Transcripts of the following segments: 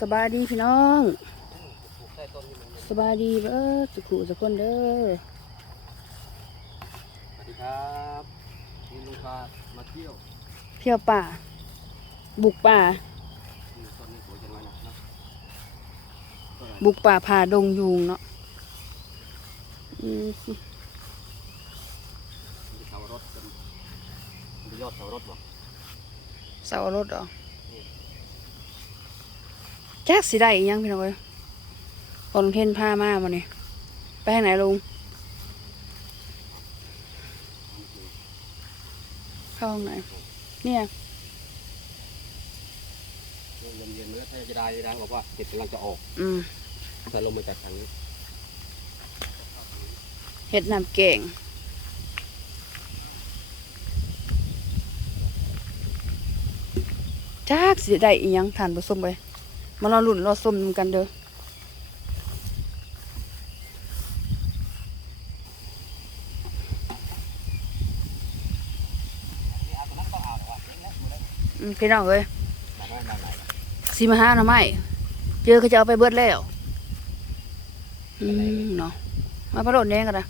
สบายดีพี่น้องใต้ต้นนี้มันสบายดีเด้อสุขุสุกคนเด้อสวัสดีครับนี่ลุงพามาเที่ยวเที่ยวป่า บุกป่า นี่ต้นนี้สวยจังเลยนะนะต้นอะไรบุกป่าผ่าดงยูงเนาะอืมมีเสารถกันมียอดเสารถบ่เสารถเหรอ แจ๊กสิได้อีกยังพี่น้องเอ้ยคนเทนผ้ามาวันนี้ไปทางไหนลุงเข้าห้องไหนเนี่ยเย็นเย็นๆเนื้อถ้าจะได้จะได้บอกว่าเห็ดกำลังจะออกอืมถ้าลงมาจากทางนี้เห็ดน้ำเก่งจักสิได้อีหยังทานผสมไป มารอลุ่นรอส้มกันเด้อพี่น้องเอ้ยมาได้มาหนสีมาหาหน่อไม้เจอเขาจะเอาไปเบิดแล้วอืมเนาะมาพระโดดแดงกันนะ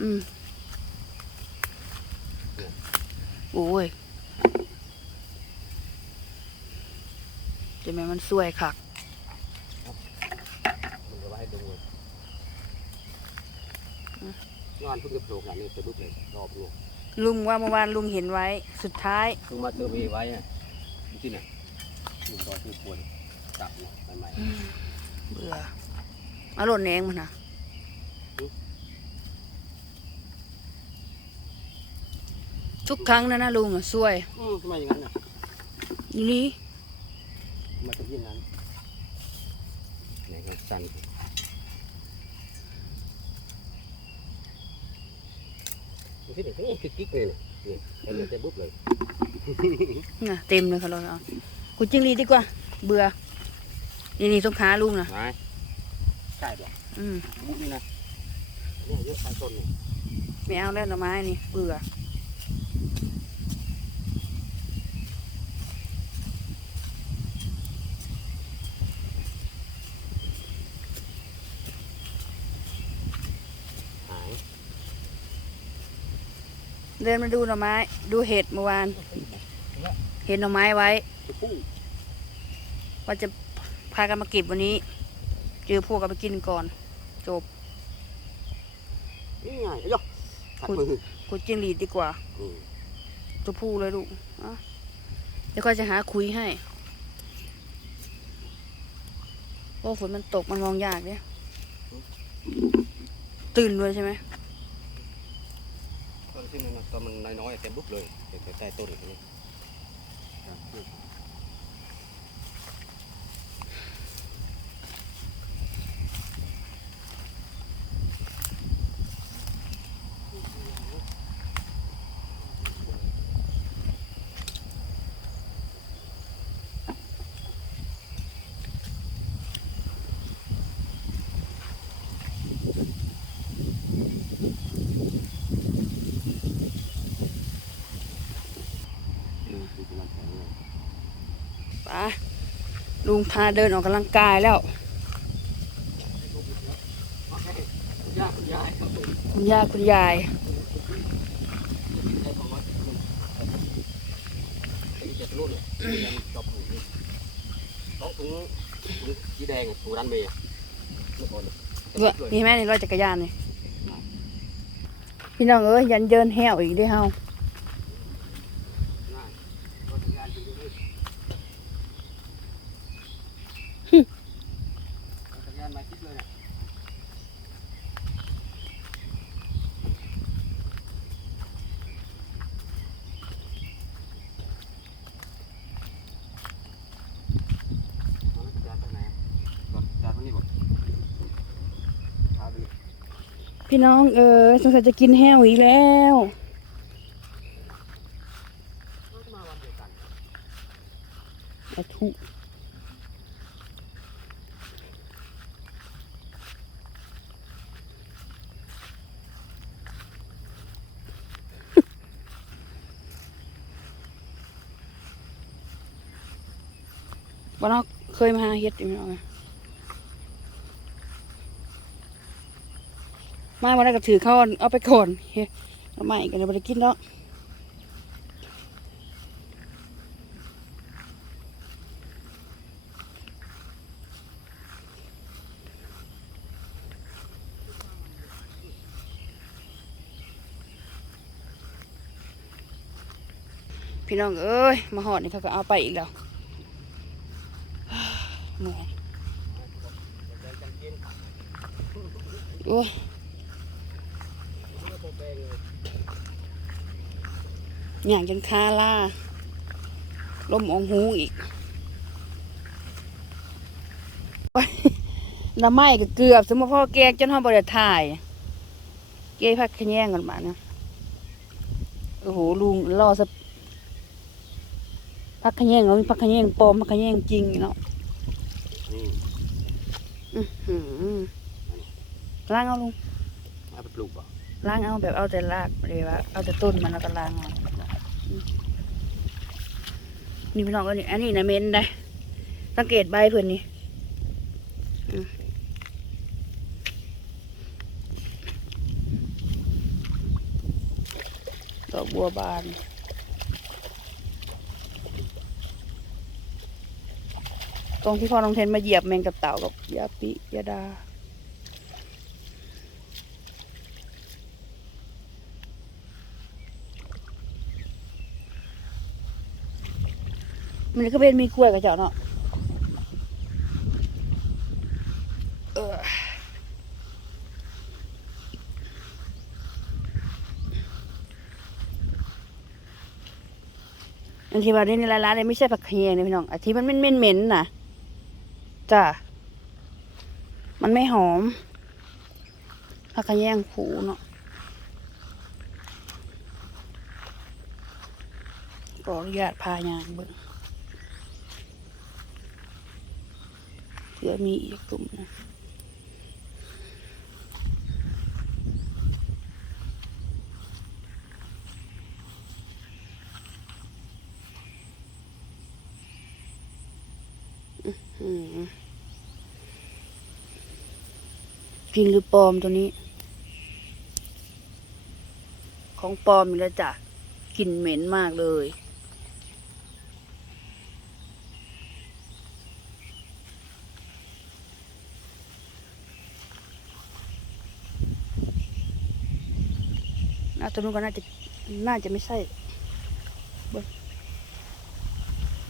อืมโอ้ย จะแม่มันสวยคักมันจะไว้ให้ดูเลยงานเพิ่งจะปลูกอย่างนี้จะลุกเลยรอบนี้ลุงว่าเมื่อวานลุงเห็นไว้ สุดท้ายเพิ่งมาเจอวีไว้อะดูที่ไหนลุงรอที่ควรจับเนี่ยใหม่เบื่อมาโดดแดงมันนะทุกครั้งนะนะลุงอะสวยๆอืมทำไมอย่างนั้นน่ะอีหลีทำไมาถึงที่นั้นไหนก็สั่นดูที่ไหนโอ้คือกิ๊กเลยเนี่ยนี่เดี๋ยวจะบุ๊บเลยน่ะเต็มเลยค่ะเราเอากูจิ้งหรีดดีกว่า เบื่อ นี่นี่สงขาลุงนะไหนใช่ปะอืมบุ๊บนี่นะเนี่ยเยอะใต้ต้นเนี่ยไม่เอาแล้วหน่อไม้นี่เบื่อ หาย เดินมาดูหน่อไม้ ดูเห็ดเมื่อวาน เห็นหน่อไม้ไว้จะปุ้งว่าจะพากันมาเก็บวันนี้ เจอพวกกันไปกินก่อน จบนี่ไงไอ้ยอขัดมือกูจิ้งหรีดดีกว่าอืมตัวผู้เลยลูกอะเดี๋ยวก็จะหาคุยให้โอ้ฝนมันตกมันมองยากเนี่ยตื่นเลยใช่ไหม ต้นที่มันตอนมันน้อยๆเต็มบุ๊บเลยแต่ใต้ต้นอย่างนี้ ไป ลุงพาเดินออกกำลังกายแล้ว คุณย่าคุณยาย สีแดานเมยมีแม่ในรถจักรยานนี่พี่น้องเอ้ยยันเดินเหี่ยวอีกได้เฮา ง่ายรถจักรยานอยู่ด้วยรถจักรยานมาคิดเลยนะ เอาจักรยานไปไหนรถจักรยานไปนี่บ่พาไป พี่น้องเอ้ยสงสัยจะกินแห้วอีกแล้วอามาวันเดียวกันเอาเนาเคยมาเฮ็ดอยู่พี่น้องเอ้ย มาวันนั้นก็ถือเข้าเอาไปก่อนเฮ็ดเอาใหม่ก็เลยได้กินเนาะพี่น้องเอ้ย มาหอดนี่เขาก็เอาไปอีกแล้วเหมื่อยโอ้ย อย่างจนคาล่าลมอองหูอีกโอ้ยน้ำไหม้ก็เกือบสมมติพ่อแกงจนห้องบริถ่าย เก้พักขะแยงกันมานะโอ้โหลุงรอสักพักขะแยงเอาพักขะแยงปลอมพักขะแยงจริงเนาะนี่อื้อหือล้างเอาลุงเอาไปปลูกป่ะล้างเอาแบบเอาแต่รากเลยว่าเอาแต่ต้นมันแล้วก็ล้างเอาอืม นี่พี่น้องก็นี่อันนี้นะเมนได้สังเกตใบเพื่อนนี่ดอกบัวบานตรงที่พ่อน้องเทนมาเหยียบแมงกับเต่ากับยาปิยาดา มันก็เป็นมีกล้วยกับเจ้าเนาะอันที่ว่านี่ในร้านเลยไม่ใช่ผักเฮียงนะพี่น้องอันที่มันเหม็นเหม็นน่ะจ้ะมันไม่หอมผักขะแยงผูเนาะขออนุญาตพายางเบิ่ง เดี๋ยวมีอีกกลุ่มนะอื้อหือจริงหรือปลอมตัวนี้ ของปลอมอยู่แล้วจ้ะกลิ่นเหม็นมากเลย ตัวนู้นก็น่าจะน่าจะไม่ใช่เบิ่ง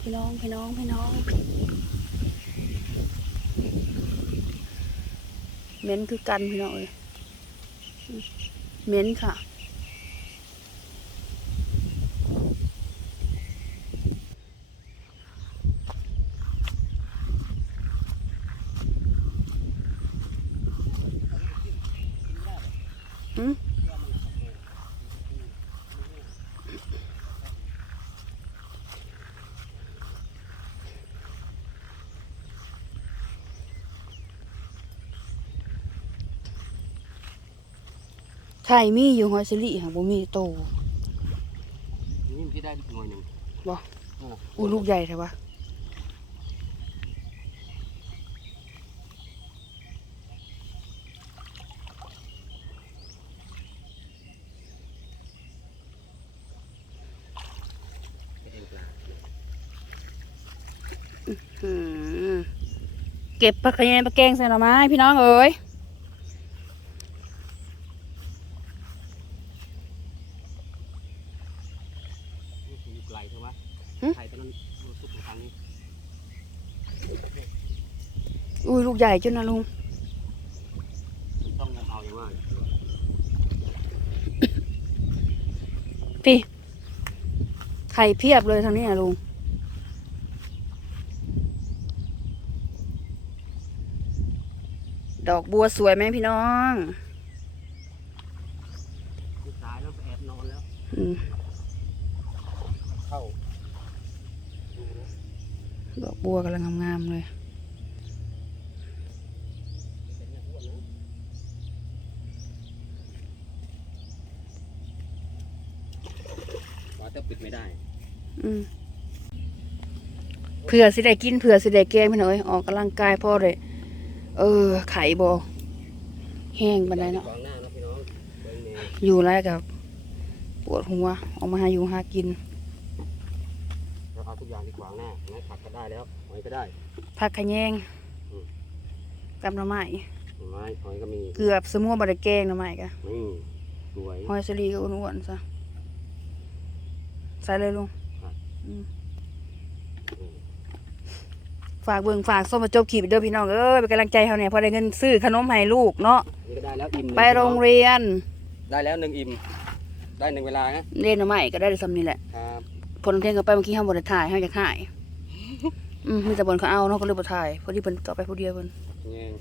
พี่น้องพี่น้องพี่น้องเหม็นคือกันพี่น้องเอ้ยเหม็นค่ะ ไข่มีอยู่หอยสลิค่ะบ่มีโตนี่มันที่ได้หน่วยหนึ่งบ่นั่นน่ะอู้ลูกใหญ่แท้วะเองปลาอืมเก็บผักกระเยนปลาแกงใส่หน่อไม้พี่น้องเอ้ย นี่คืออยู่ไกลใช่ไหมไทยตอนนั้นสุกทางนี้อุ้ยลูกใหญ่จนนะลุงมันต้องงมเอาอย่างว่าพี่ไข่เพียบเลยทางนี้นะลุงดอกบัวสวยไหมพี่น้องลูกชายแล้วไปแอบนอนแล้ว อืม เข้าดูนะ ดอกบัวกำลังงามๆเลยเป็นเนี่ยอ้วนนะว่าแต่ปิดไม่ได้ อืมโอ้เพื่อสิได้กินเพื่อสิได้แกงพี่น้องเอ้ยออกกำลังกายพ่อเลยเออ ไข่บ่แห้งปานใดเนาะขวางหน้านะพี่น้องเบิ่งนี่อยู่ไรกับ ปวดหัวออกมาหาอยู่หากินเราเอา ทุกอย่างที่ขวางหน้างั้นผักก็ได้แล้วหอยก็ได้ผักขะแยงอืมกับหน่อไม้ไม้หอยก็มีเกือบสมัวบไดแกงหน่อไม้กะนี่สวยหอยสลีก็อ้วนๆซะใส่เลยลุงครับอืมฝากเบิ่งฝากส้มมาจบขีบเด้อพี่น้องเอ้ยเป็นกำลังใจเฮาเนี่ยพอได้เงินซื้อขนมให้ลูกเนาะนี่ก็ได้แล้วอิ่มหนึ่ไปโรงเรียน ได้แล้วหนึ่งอิ่มได้หนึ่งเวลานะเล่นหน่อไม้ก็ได้ซ้ำนี่แหละครับ ผลเที่ยงก็ไปเมื่อกี้เฮาบ่ได้ถ่ายเฮาอยากถ่าย อืมมีแต่บนเขาเอาเนาะก็เลยบ่ถ่ายพอดีเพิ่นต่อไปผู้เดียวเพิ่นแยง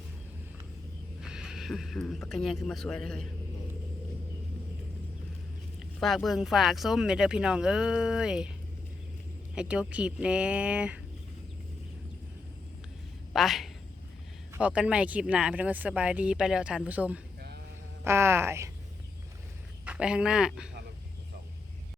อืมปากกาแยงขึ้นมาสวยเลยเฮ้ยฝากเบิ่งฝากส้มเด้อพี่น้องเอ้ยให้จบคลิปแหน่ไปพอกันใหม่คลิปหน้าพี่น้องก็สบายดีไปแล้วท่านผู้ชมไปไปข้างหน้าค